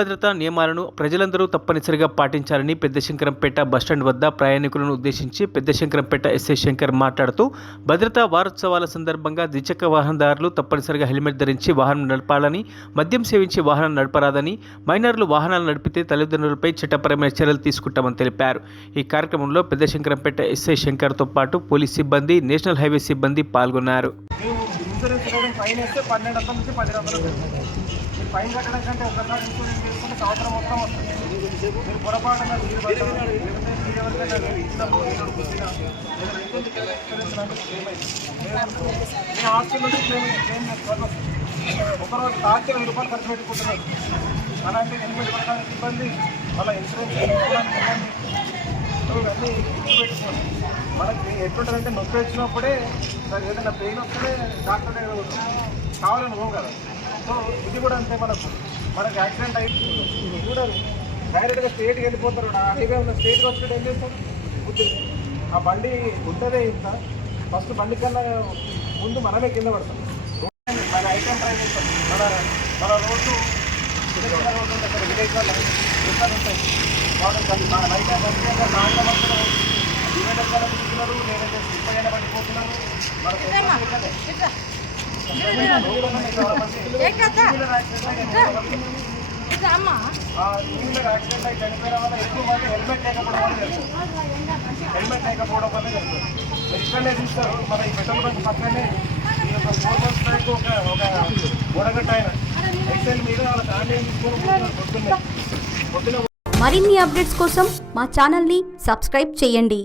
భద్రతా నియమాలను ప్రజలందరూ తప్పనిసరిగా పాటించాలని పెద్దశంకరంపేట బస్టాండ్ వద్ద ప్రయాణికులను ఉద్దేశించి పెద్దశంకరంపేట ఎస్ఐ శంకర్ మాట్లాడుతూ భద్రతా వారోత్సవాల సందర్భంగా ద్విచక్ర వాహనదారులు తప్పనిసరిగా హెల్మెట్ ధరించి వాహనం నడపాలని, మద్యం సేవించి వాహనం నడపరాదని, మైనర్లు వాహనాలు నడిపితే తల్లిదండ్రులపై చట్టపరమైన చర్యలు తీసుకుంటామని తెలిపారు. ఈ కార్యక్రమంలో పెద్దశంకరంపేట ఎస్ఐ శంకర్తో పాటు పోలీస్ సిబ్బంది, నేషనల్ హైవే సిబ్బంది పాల్గొన్నారు. ఫైన్ కట్టడం కంటే ఒకసారి ఇన్సూరెన్స్ చేసుకుంటే సంవత్సరం మొత్తం వస్తుంది. మీరు పొరపాటున హాస్టల్ నుంచి క్లెయిమ్ చేసుకోవాలి. ఒకరోజు తాకి ₹1000 ఖర్చు పెట్టుకుంటున్నారు. అలాంటి హెల్మెట్ పడడానికి ఇబ్బంది, మళ్ళీ ఇన్సూరెన్స్ చేసుకోవడానికి ఇబ్బంది. ఇవన్నీ పెట్టుకోండి. మనకి ఎట్లుంటుందంటే నొప్పి వచ్చినప్పుడే ఏదైనా పెయిన్ వస్తే డాక్టర్ కావాలని పోం కదా. సో ఇది కూడా అంతే. మనకు యాక్సిడెంట్ అయింది కూడా డైరెక్ట్గా స్టేట్కి వెళ్ళిపోతారు. హైవే ఉన్న స్టేట్కి వచ్చినట్టు ఏం చేస్తారు, బుద్ధి ఆ బండి ఉంటుందే ఇంత. ఫస్ట్ బండి కన్నా ముందు మనమే కింద పడతాం. మన ఐటమ్ ట్రై చేస్తాం. మన రోడ్డు రోడ్డు ఉంటుంది సార్, విలేజ్ వల్ల ఉంటాయి వాళ్ళు లైట్ ఖచ్చితంగా దాంట్లో పడుతున్నారు. డివైడర్ కన్నా తిరుగుతున్నారు, లేదంటే స్లిప్ అయినా పడిపోతున్నారు. మనకు యాక్సిడెంట్ అయి చనిపోయిన వల్ల ఎక్కువ మంది హెల్మెట్ లేకపోవడం వల్ల జరుగుతుంది. మీరు ఇక్కడనే చూస్తారు, మన ఈ పెట్రోల్ బంక్ పక్కనే ఈ యొక్క 4 months బ్యాక్ ఒక బుడగట్ట ఆయన ఎక్సెల్ మీద వాళ్ళ ఆన్లైన్ తీసుకొని పొద్దున్న. మరిన్ని అప్డేట్స్ కోసం మా ఛానల్ని సబ్స్క్రైబ్ చేయండి.